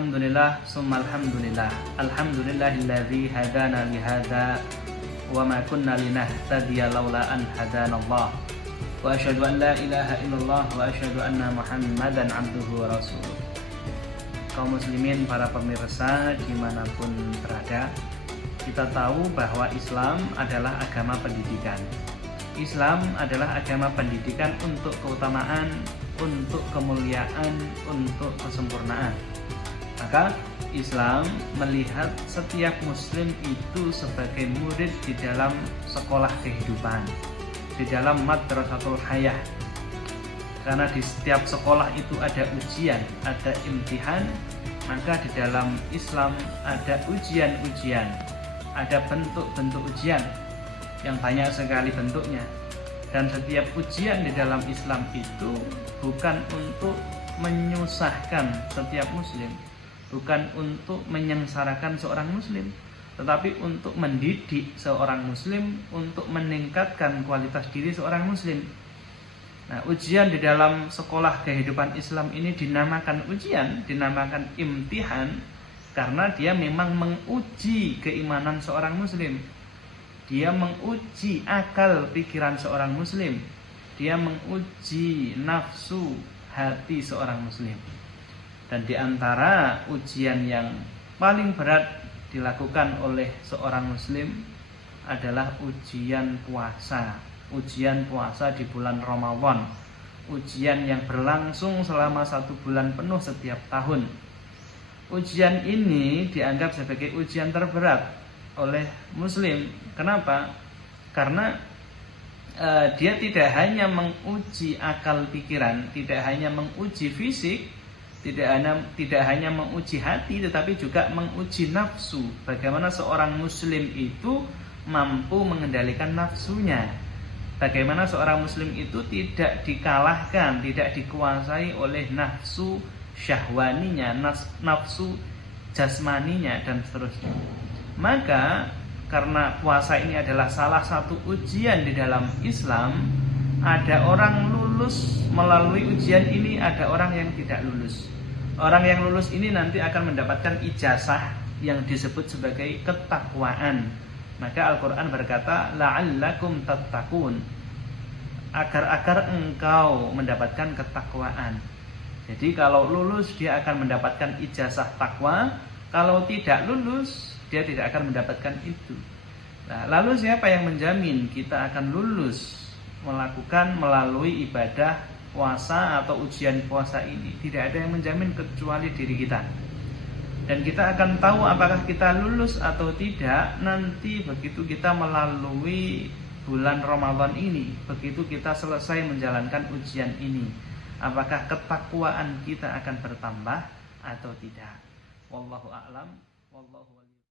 Alhamdulillah, summa alhamdulillah. Alhamdulillahilladzi hadana lihada wa ma kunna linahtadiya laula an hadanallah. Wa asyhadu an la ilaha illallah wa asyhadu anna Muhammadan abduhu wa rasuluh. Kaum muslimin, para pemirsa dimanapun berada, kita tahu bahwa Islam adalah agama pendidikan. Islam adalah agama pendidikan untuk keutamaan, untuk kemuliaan, untuk kesempurnaan. Maka Islam melihat setiap muslim itu sebagai murid di dalam sekolah kehidupan, di dalam madrasatul hayah. Karena di setiap sekolah itu ada ujian, ada imtihan, maka di dalam Islam ada ujian-ujian, ada bentuk-bentuk ujian yang banyak sekali bentuknya. Dan setiap ujian di dalam Islam itu bukan untuk menyusahkan setiap muslim, bukan untuk menyengsarakan seorang muslim, tetapi untuk mendidik seorang muslim, untuk meningkatkan kualitas diri seorang muslim. Nah, ujian di dalam sekolah kehidupan Islam ini dinamakan ujian, dinamakan imtihan, karena dia memang menguji keimanan seorang muslim. Dia menguji akal pikiran seorang muslim. Dia menguji nafsu hati seorang muslim. Dan di antara ujian yang paling berat dilakukan oleh seorang muslim adalah ujian puasa. Ujian puasa di bulan Ramadan. Ujian yang berlangsung selama 1 bulan penuh setiap tahun. Ujian ini dianggap sebagai ujian terberat oleh muslim. Kenapa? Karena dia tidak hanya menguji akal pikiran, tidak hanya menguji fisik, tidak hanya menguji hati, tetapi juga menguji nafsu. Bagaimana seorang muslim itu mampu mengendalikan nafsunya. Bagaimana seorang muslim itu tidak dikalahkan, tidak dikuasai oleh nafsu syahwaninya, nafsu jasmaninya, dan seterusnya. Maka karena puasa ini adalah salah satu ujian di dalam Islam, ada orang lulus melalui ujian ini, ada orang yang tidak lulus. Orang yang lulus ini nanti akan mendapatkan ijazah yang disebut sebagai ketakwaan. Maka Al-Quran berkata, la'allakum tattaqun, agar engkau mendapatkan ketakwaan. Jadi kalau lulus dia akan mendapatkan ijazah takwa, kalau tidak lulus dia tidak akan mendapatkan itu. Nah, lalu siapa yang menjamin kita akan lulus melakukan melalui ibadah puasa atau ujian puasa ini? Tidak ada yang menjamin kecuali diri kita. Dan kita akan tahu apakah kita lulus atau tidak nanti begitu kita melalui bulan Ramadan ini, begitu kita selesai menjalankan ujian ini. Apakah ketakwaan kita akan bertambah atau tidak? Wallahu a'lam. Wallahu